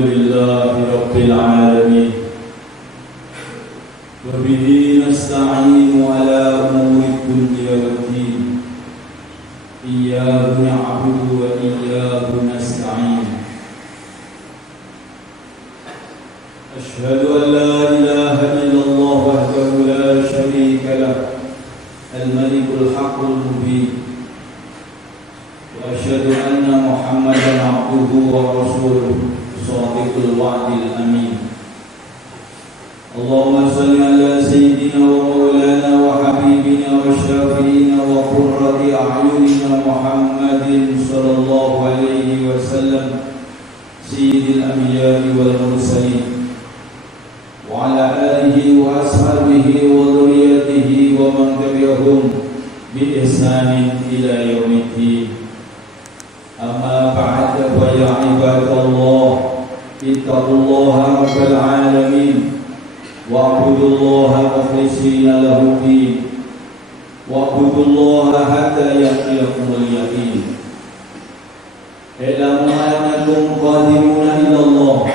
لله رب العالمين وبه نستعين على أمور الدنيا والدين إياك نعبد وإياك نستعين أشهد أن لا إله إلا الله وحده لا شريك له الملك الحق المبين وأشهد أن محمدا عبده ورسوله صادق الوعد الأمين اللهم صل على سيدنا ومولانا وحبيبنا وشافينا وقرة أعيننا محمد صلى الله عليه وسلم سيد الأنبياء والمرسلين وعلى آله وأصحابه وذريته ومن تبعهم بإحسان إلى يوم الدين أما بعد فيا عباد الله اتقوا الله رب العالمين واعبدوا الله مخلصين له الدين واعبدوا الله حتى يأتيكم اليقين اعلموا أنكم قادمون إلى الله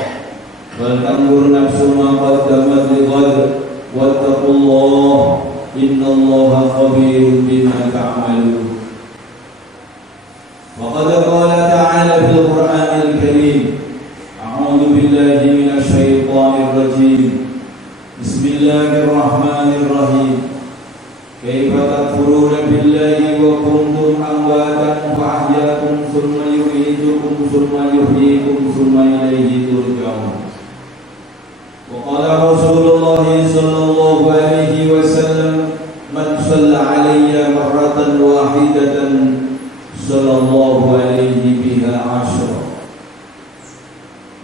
ولتنظر نفس ما قدمت لغد واتقوا الله إن الله خبير بما تعملون وقد قال تعالى في القرآن الكريم أعوذ بالله من الشيطان الرجيم بسم الله الرحمن الرحيم كيف تكفرون بالله وكنتم أمواتا فأحياكم ثم يميتكم ثم يحييكم ثم إليه ترجعون وقال رسول الله صلى الله عليه وسلم من صلى علي مرة واحدة صلى الله عليه بها عشرة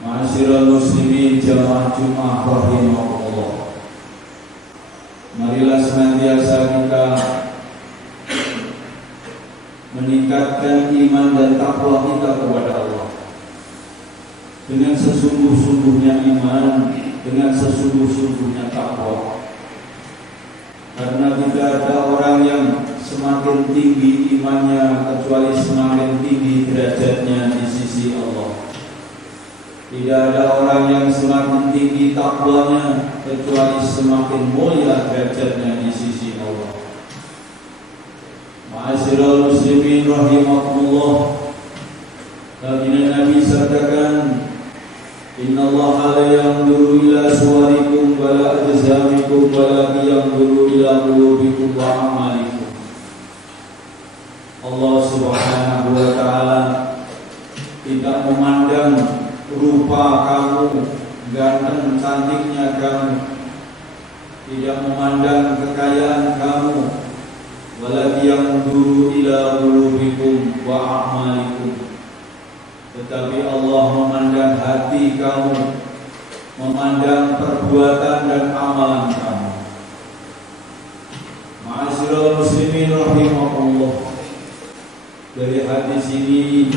Ma'asyiral muslimin jamaah Jumat rahimakumullah. Marilah senantiasa kita meningkatkan iman dan takwa kita kepada Allah dengan sesungguh-sungguhnya iman, dengan sesungguh-sungguhnya takwa. Karena tidak ada orang yang semakin tinggi imannya kecuali semakin tinggi derajatnya di sisi Allah. Tidak ada orang yang semakin tinggi takwanya kecuali semakin mulia derajatnya di sisi Allah. Ma'asyiral muslimin rahimakumullah. Baginda Nabi sabdakan, Innallaha la yanzuru ila suwarikum wa la ajsamikum walakin yanzuru ila qulubikum wa a'malikum. Allah Subhanahu wa taala tidak memandang rupa kamu, ganteng cantiknya kamu, tidak memandang kekayaan kamu, walakin yanzuru ila qulubikum wa a'malikum. Tetapi Allah memandang hati kamu, memandang perbuatan dan amalan kamu. Ma'asyiral muslimin rahimakumullah. Dari hadis ini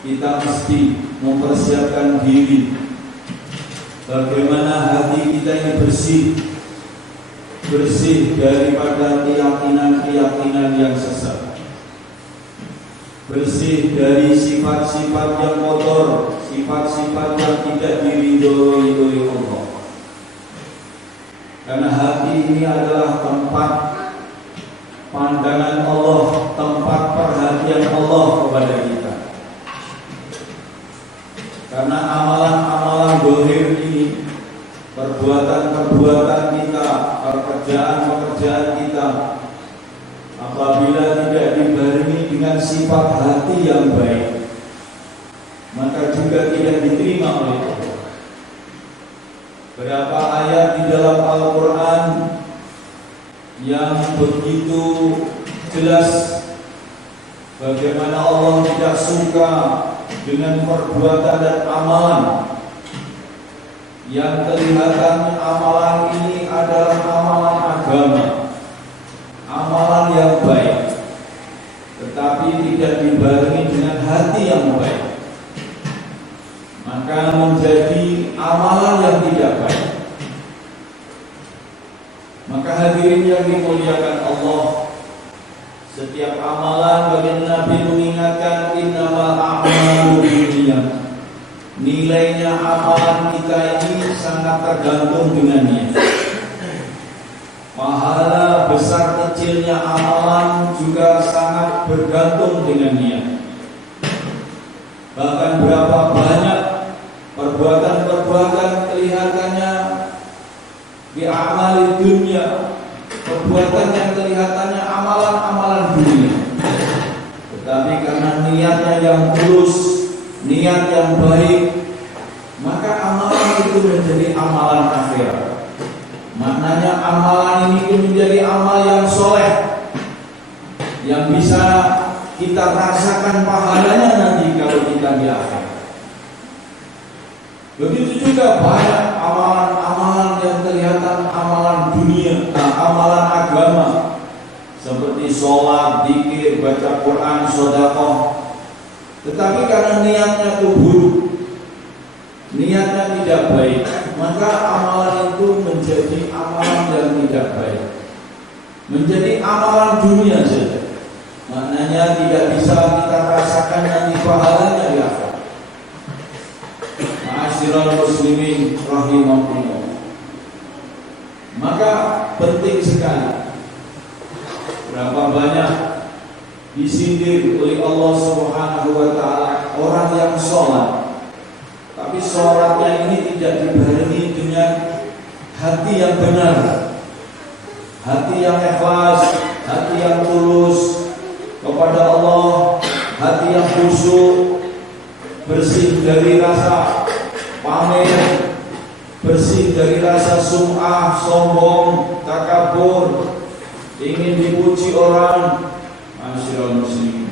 kita mesti mempersiapkan diri bagaimana hati kita ini bersih daripada keyakinan-keyakinan yang sesat, bersih dari sifat-sifat yang kotor, sifat-sifat yang tidak diridhoi oleh Allah. Karena hati ini adalah tempat pandangan Allah, tempat perhatian Allah kepada kita. Karena amalan-amalan zahir ini, perbuatan-perbuatan kita, pekerjaan-pekerjaan kita, apabila tidak dibarengi dengan sifat hati yang baik, maka juga tidak diterima oleh Allah. Berapa ayat di dalam Al-Quran yang begitu jelas bagaimana Allah tidak suka dengan perbuatan dan amalan yang kelihatan amalan ini adalah amalan agama, amalan yang baik, tetapi tidak dibarengi dengan hati yang baik, maka menjadi amalan yang tidak baik. Maka hadirin yang dimuliakan Allah, setiap amalan bagi Nabi mengingatkan innamal a'malu binniyat. Nilainya amalan tergantung dengannya. Pahala besar kecilnya amalan juga sangat bergantung dengan niat. Bahkan berapa banyak perbuatan-perbuatan kelihatannya di amal dunia, perbuatan yang kelihatannya amalan-amalan dunia, tetapi karena niatnya yang tulus, niat yang baik, maka amalan itu menjadi amalan akhirat. Maknanya amalan ini menjadi amal yang soleh, yang bisa kita rasakan pahalanya nanti kalau kita di akhirat. Begitu juga banyak amalan-amalan yang kelihatan amalan dunia, amalan agama, seperti sholat, zikir, baca Quran, sedekah. Tetapi karena niatnya itu buruk, niatnya tidak baik, maka amalan itu menjadi amalan yang tidak baik, menjadi amalan dunia saja. Maknanya tidak bisa kita rasakan nanti pahalanya di akhirat. Ma'asyiral muslimin rahimakumullah. Maka penting sekali, berapa banyak disindir oleh Allah Subhanahu wa taala orang yang sholat, tapi sholatnya ini tidak dibarengi dengan hati yang benar, hati yang ikhlas, hati yang tulus kepada Allah, hati yang khusyuk, bersih dari rasa pamer, bersih dari rasa sum'ah, sombong, takabur, ingin dipuji orang. Ma'asyiral muslimin,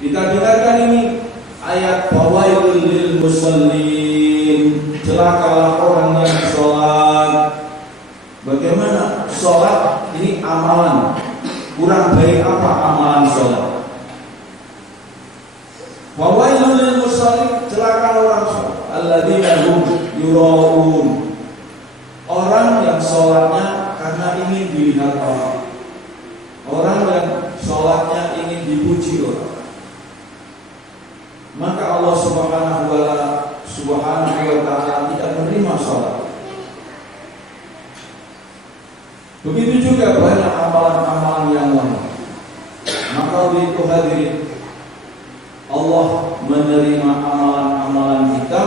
kita dengarkan ini ayat fawailul lil musallin, celakalah orang yang sholat. Bagaimana sholat ini amalan? Kurang baik apa amalan sholat? Fawailul lil musallin, celaka orang sholat. Alladzina hum yuraun, orang yang sholatnya karena ingin dilihat orang, orang yang sholatnya ingin dipuji orang. Maka Allah Subhanahu wa taala tidak menerima sholat. Begitu juga banyak amalan-amalan yang lain. Maka itu hadirin, Allah menerima amalan-amalan kita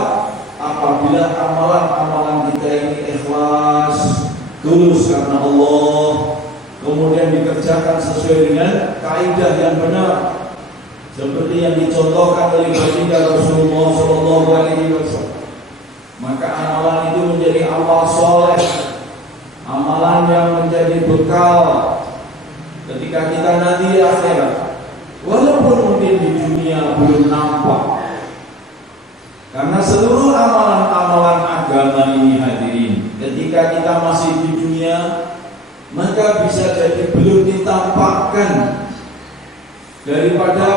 apabila amalan-amalan kita ini ikhlas, tulus karena Allah, kemudian dikerjakan sesuai dengan kaidah yang benar, seperti yang dicontohkan oleh baginda Rasulullah Shallallahu Alaihi Wasallam. Maka amalan itu menjadi amal soleh, amalan yang menjadi bekal ketika kita nanti di akhirat, walaupun mungkin di dunia belum nampak. Karena seluruh amalan-amalan agama ini hadirin, ketika kita masih di dunia, maka bisa jadi belum ditampakkan daripada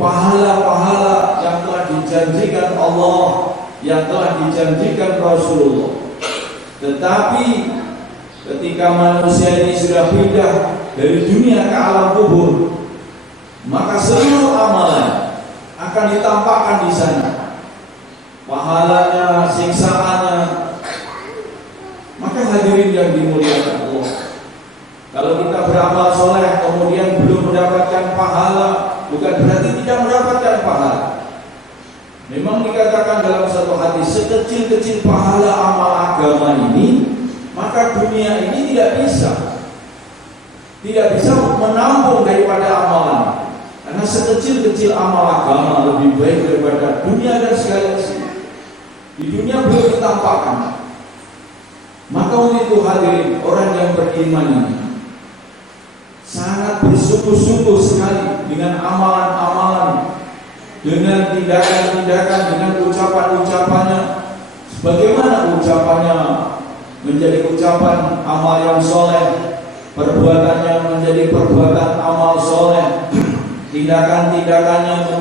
pahala-pahala yang telah dijanjikan Allah, yang telah dijanjikan Rasulullah. Tetapi ketika manusia ini sudah pindah dari dunia ke alam kubur, maka seluruh amalan akan ditampakkan di sana, pahalanya, siksaannya. Maka hadirin yang dimuliakan Allah, kalau kita beramal soleh kemudian belum mendapatkan pahala, bukan berarti tidak mendapatkan pahala. Memang dikatakan dalam satu hadis, sekecil-kecil pahala amal agama ini, maka dunia ini tidak bisa menampung daripada amalan. Karena sekecil-kecil amal agama lebih baik daripada dunia dan segala sesuatu. Di dunia belum ditampakkan. Maka untuk hadirin, orang yang beriman ini sangat bersungguh-sungguh sekali dengan amalan-amalan, dengan tindakan-tindakan, dengan ucapan-ucapannya. Sebagaimana ucapannya menjadi ucapan amal yang soleh, perbuatannya menjadi perbuatan amal soleh, tindakan-tindakannya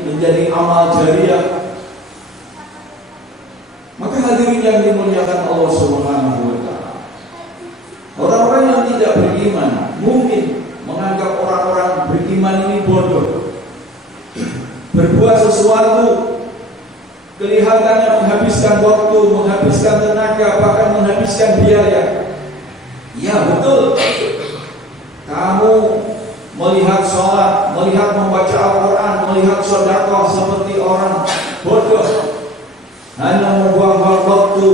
menjadi amal jariah. Maka hadirin yang dimuliakan Allah Subhanahu wa taala, orang-orang yang tidak beriman mungkin menganggap orang-orang beriman ini bodoh, berbuat sesuatu kelihatannya menghabiskan waktu, menghabiskan tenaga, bahkan menghabiskan biaya. Ya betul. Kamu melihat sholat, melihat membaca Al-Quran, melihat sedekah seperti orang bodoh, hanya membuang-buang waktu,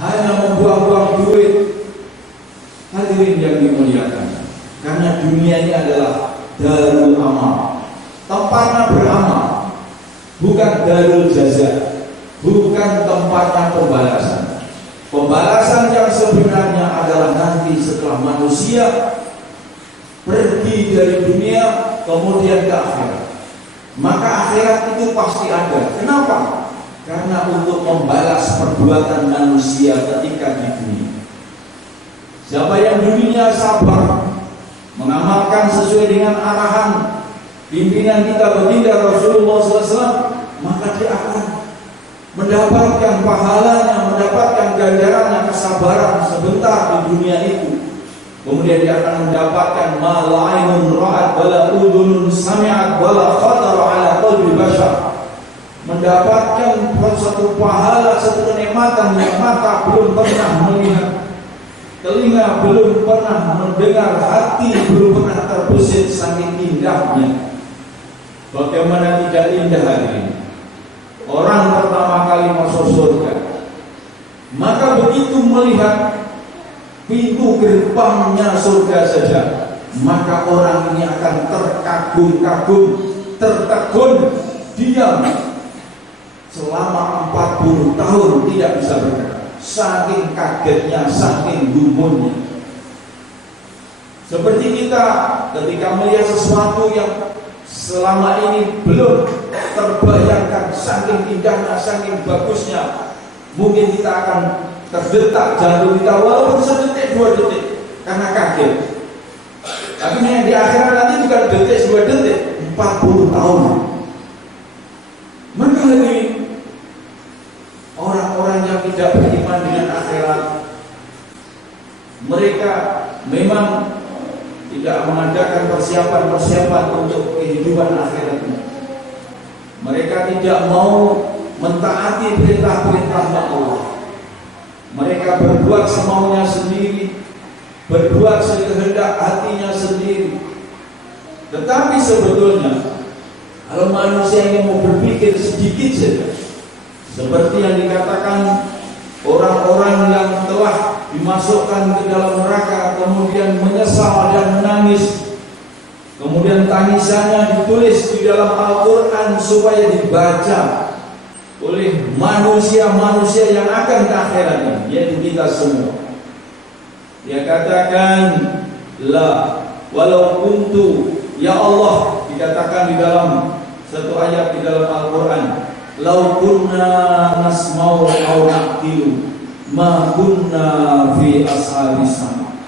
hanya membuang-buang duit. Hadirin yang dimuliakan, karena dunia ini adalah darul amal, tempatnya beramal, bukan darul jaza, bukan tempatnya pembalasan. Pembalasan yang sebenarnya adalah nanti setelah manusia pergi dari dunia kemudian ke akhirat. Maka akhirat itu pasti ada. Kenapa? Karena untuk membalas perbuatan manusia ketika di dunia. Siapa yang dulunya sabar, mengamalkan sesuai dengan arahan pimpinan kita baginda Rasulullah SAW, maka dia akan mendapatkan pahalanya, mendapatkan ganjarannya, kesabaran sebentar di dunia itu. Kemudian dia akan mendapatkan ma la ainun ra'at wala udhunun sami'at wala khatara ala qalbi bashar. Mendapatkan satu pahala, satu kenikmatan yang mata belum pernah melihat, telinga belum pernah mendengar, hati belum pernah terbesit, saking indahnya. Bagaimana tidak indah hari ini orang pertama kali masuk surga, maka begitu melihat pintu gerbangnya surga saja, maka orang ini akan terkagum-kagum, tertegun, diam selama 40 tahun tidak bisa bergerak, saking kagetnya, saking gumunnya. Seperti kita ketika melihat sesuatu yang selama ini belum terbayangkan, saking indahnya, saking bagusnya, mungkin kita akan terdetak jantung kita walaupun sedetik, 2 detik karena kaget. Tapi yang di akhirat nanti bukan detik, 2 detik, 40 tahun. Maka ini orang-orang yang tidak beriman dengan akhirat, mereka memang tidak mengadakan persiapan-persiapan untuk kehidupan akhiratnya. Mereka tidak mau mentaati perintah-perintah Allah. Mereka berbuat semaunya sendiri, berbuat sekehendak hatinya sendiri. Tetapi sebetulnya kalau manusia ini mau berpikir sedikit saja, seperti yang dikatakan orang-orang yang telah dimasukkan ke dalam neraka kemudian menyesal dan menangis, kemudian tangisannya ditulis di dalam Al-Quran supaya dibaca oleh manusia-manusia yang akan ke akhirat ini, yaitu kita semua. Dia katakan, la walau kuntu, ya Allah, dikatakan di dalam satu ayat di dalam Al-Quran, lau kunna nasma'u aw na'qilu ma kunna fi ashabis sama.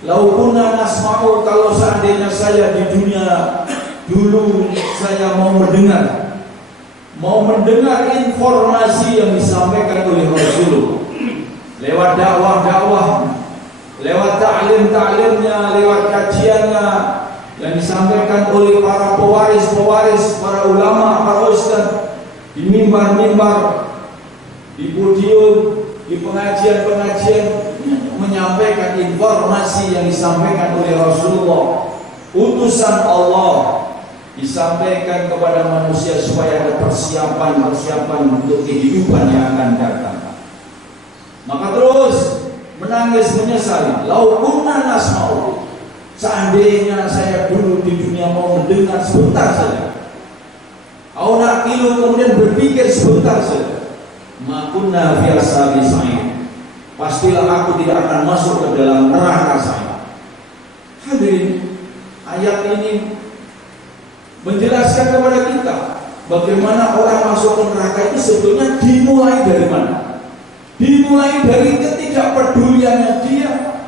Lau kunna nasma'u, kalau seandainya saya di dunia dulu saya mau mendengar informasi yang disampaikan oleh Rasulullah lewat dakwah-dakwah, lewat ta'lim-ta'limnya, lewat kajiannya yang disampaikan oleh para pewaris, para ulama, para ustaz, di mimbar-mimbar, di podium, di pengajian-pengajian, menyampaikan informasi yang disampaikan oleh Rasulullah, utusan Allah, disampaikan kepada manusia supaya ada persiapan untuk kehidupan yang akan datang. Maka terus menangis menyesali, lau kunna nasma'u, seandainya saya dulu di dunia mau mendengar sebentar saja, au naqilu, kemudian berpikir sebentar saja, ma kunna fi ashabis sa'id, pastilah aku tidak akan masuk ke dalam neraka saya. Hadirin, ayat ini menjelaskan kepada kita bagaimana orang masuk ke neraka itu sebetulnya dimulai dari mana? Dimulai dari ketidakpeduliannya dia,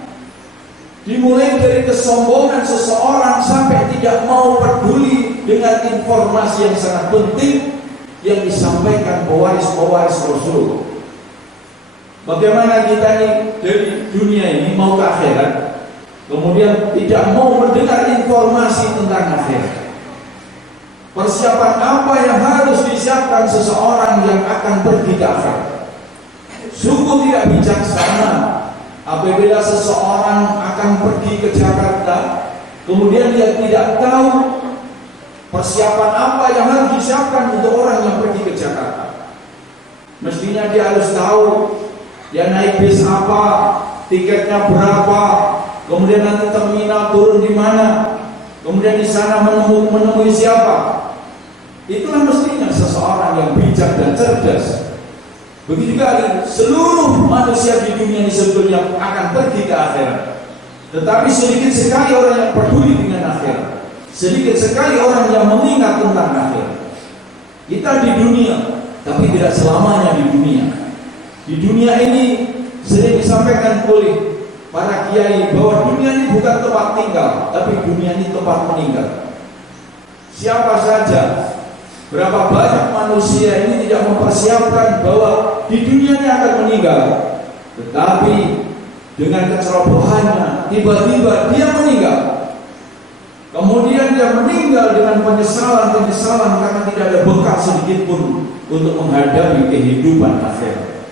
dimulai dari kesombongan seseorang sampai tidak mau peduli dengan informasi yang sangat penting yang disampaikan pewaris-pewaris Rasul. Bagaimana kita ini dari dunia ini mau ke akhirat, kemudian tidak mau mendengar informasi tentang akhirat. Persiapan apa yang harus disiapkan seseorang yang akan pergi ke akhirat? Sungguh tidak bijaksana apabila seseorang akan pergi ke Jakarta, kemudian dia tidak tahu persiapan apa yang harus disiapkan untuk orang yang pergi ke Jakarta. Mestinya dia harus tahu dia naik bis apa, tiketnya berapa, kemudian nanti terminal turun di mana, kemudian di sana menemui siapa. Itulah mestinya seseorang yang bijak dan cerdas. Begitu juga seluruh manusia di dunia ini sebetulnya akan pergi ke akhirat. Tetapi sedikit sekali orang yang peduli dengan akhirat. Sedikit sekali orang yang mengingat tentang akhirat. Kita di dunia, tapi tidak selamanya di dunia. Di dunia ini sering disampaikan oleh para kiai bahwa dunia ini bukan tempat tinggal, tapi dunia ini tempat meninggal. Siapa saja, berapa banyak manusia ini tidak mempersiapkan bahwa di dunia ini akan meninggal, tetapi dengan kecerobohannya tiba-tiba dia meninggal. Kemudian dia meninggal dengan penyesalan karena tidak ada bekal sedikit pun untuk menghadapi kehidupan akhirat.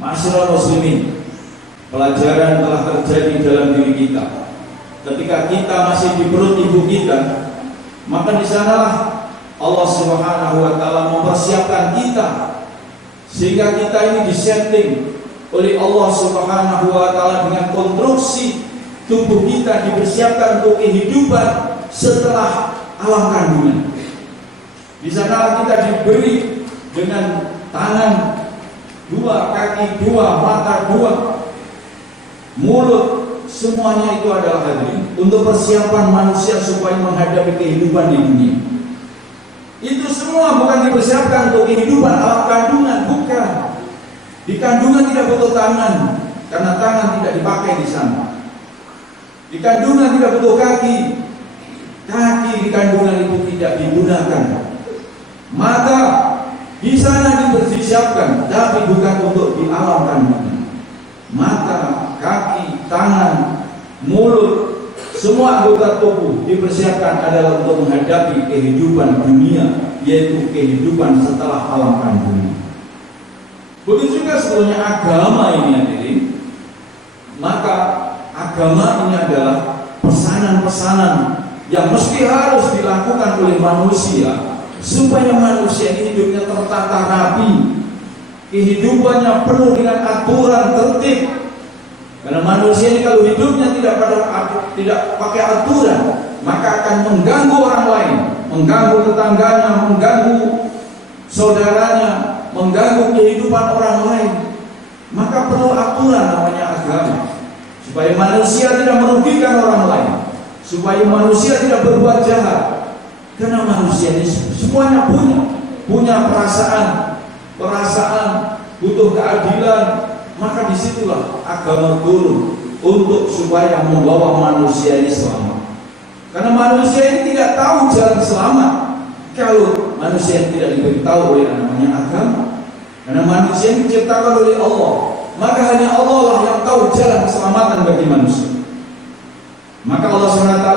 Masyarakat muslimin, pelajaran telah terjadi dalam diri kita. Ketika kita masih di perut ibu kita, maka di sanalah Allah Subhanahu wa taala mempersiapkan kita sehingga kita ini disetting oleh Allah Subhanahu wa taala dengan konstruksi tubuh kita dipersiapkan untuk kehidupan setelah alam kandungan. Di sana kita diberi dengan tangan dua, kaki dua, mata dua, mulut, semuanya itu adalah hadirin untuk persiapan manusia supaya menghadapi kehidupan di dunia. Itu semua bukan dipersiapkan untuk kehidupan alam kandungan, bukan. Di kandungan tidak butuh tangan, karena tangan tidak dipakai di sana. Di kandungan tidak butuh kaki, kaki di kandungan itu tidak digunakan. Mata di sana dipersiapkan, tapi bukan untuk di alam kandungan. Mata, kaki, tangan, mulut, semua anggota tubuh dipersiapkan adalah untuk menghadapi kehidupan dunia, yaitu kehidupan setelah alam kandungan. Begitu juga sebetulnya agama ini hadirin. Maka agama ini adalah pesanan-pesanan yang mesti harus dilakukan oleh manusia supaya manusia ini hidupnya tertata rapi, kehidupannya penuh dengan aturan tertib. Karena manusia ini kalau hidupnya tidak pakai aturan, maka akan mengganggu orang lain, mengganggu tetangganya, mengganggu saudaranya, mengganggu kehidupan orang lain. Maka perlu aturan namanya agama, supaya manusia tidak merugikan orang lain, supaya manusia tidak berbuat jahat. Karena manusia ini semuanya punya perasaan, butuh keadilan. Maka disitulah agama turun untuk supaya membawa manusia ini selamat. Karena manusia ini tidak tahu jalan selamat kalau manusia ini tidak diberitahu oleh namanya agama. Karena manusia ini diciptakan oleh Allah, maka hanya Allah lah yang tahu jalan keselamatan bagi manusia. Maka Allah SWT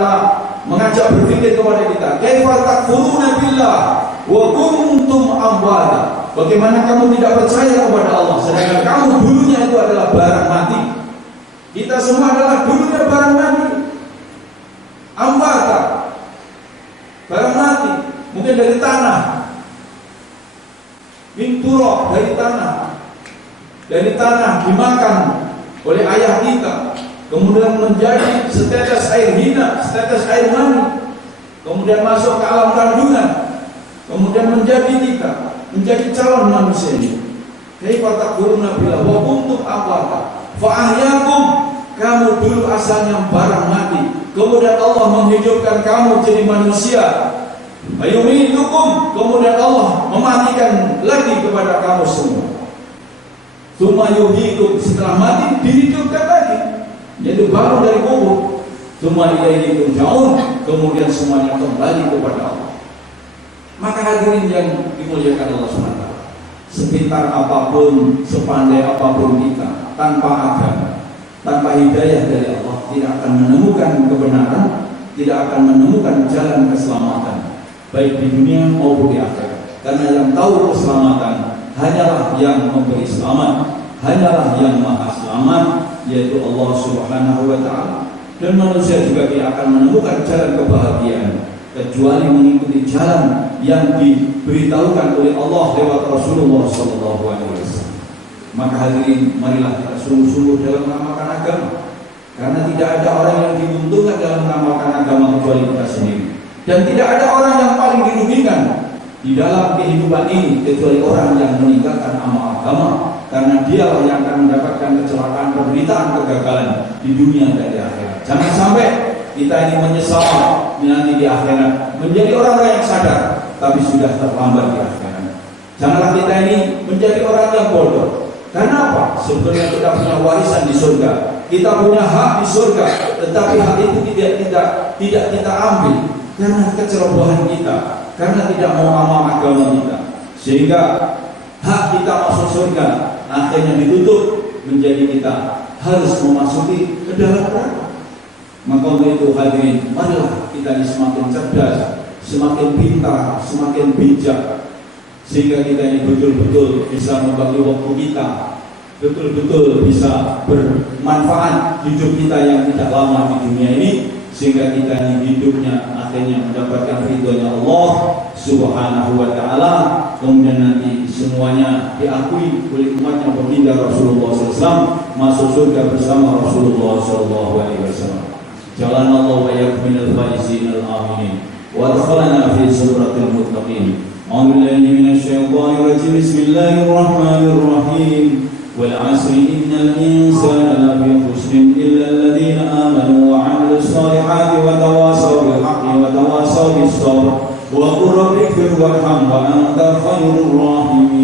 mengajak berpikir kepada kita, kaifa takfuruna billah wa kuntum amwata. Bagaimana kamu tidak percaya kepada Allah sedangkan kamu dulunya itu adalah barang mati. Kita semua adalah dulunya barang mati. Amwata, barang mati, mungkin dari tanah, min turab, dari tanah dimakan oleh ayah kita, kemudian menjadi setetes air hina, setetes air mani, kemudian masuk ke alam kandungan, kemudian menjadi kita, menjadi calon manusia ini. Kaifa takfuruna billah wa kuntum amwata fa ahyakum. Kamu dulu asalnya barang mati, kemudian Allah menghidupkan kamu jadi manusia. Ayumitukum, kemudian Allah mematikan lagi kepada kamu semua. Tsumma yuhyikum, setelah mati dihidupkan lagi, yaitu bangun dari kubur. Tsumma ilaihi turja'un, kemudian semuanya kembali kepada Allah. Maka hadirin yang dimuliakan Allah SWT, sepintar apapun, sepandai apapun kita, tanpa agama, tanpa hidayah dari Allah, tidak akan menemukan kebenaran, tidak akan menemukan jalan keselamatan. baik di dunia maupun di akhirat. Karena yang tahu keselamatan hanyalah yang memberi selamat, hanyalah yang maha selamat, yaitu Allah Subhanahu wa Ta'ala. Dan manusia juga tidak akan menemukan jalan kebahagiaan kecuali mengikuti jalan yang diberitahukan oleh Allah lewat Rasulullah Sallallahu Alaihi Wasallam. Maka hadirin, marilah kita sungguh-sungguh dalam mengamalkan agama, karena tidak ada orang yang diuntungkan dalam mengamalkan agama kecuali kita sendiri, dan tidak ada orang yang paling dirugikan di dalam kehidupan ini kecuali orang yang meninggalkan amal agama, karena dialah yang akan mendapatkan kecelakaan, penderitaan, kegagalan di dunia dan di akhirat. Jangan sampai kita ini menyesal nanti di akhirat menjadi orang-orang yang sadar tapi sudah terlambat di akhirat. Janganlah kita ini menjadi orang yang bodoh. Karena apa? Sebenarnya kita punya warisan di surga, kita punya hak di surga, tetapi hak itu tidak kita ambil karena kecerobohan kita, karena tidak mau amal agama kita, sehingga hak kita masuk surga akhirnya ditutup, menjadi kita harus memasuki ke dalam neraka. Maka untuk itu hadirin, marilah kita ini semakin cerdas, semakin pintar, semakin bijak, sehingga kita ini betul-betul bisa membagi waktu kita, betul-betul bisa bermanfaat hidup kita yang tidak lama di dunia ini, sehingga kita ini hidupnya akhirnya mendapatkan ridhonya Allah Subhanahu wa Ta'ala, kemudian nanti semuanya diakui oleh umatnya baginda Rasulullah SAW, masuk surga bersama Rasulullah SAW. Jalan Allah wa yakum minal faizin al-aminin wa adkhalna fi suratil muttaqin. A'udzu billahi minasy syaithanir rajim. Bismillahir rahmanir rahim. Wal 'asri innal insana lafi khusrin illa alladziina aamanu wa 'amilus shalihati wa tawassaw bil haqqi wa tawassaw bis sabr wa qul rabbighfir warham wa anta khairur rahimin.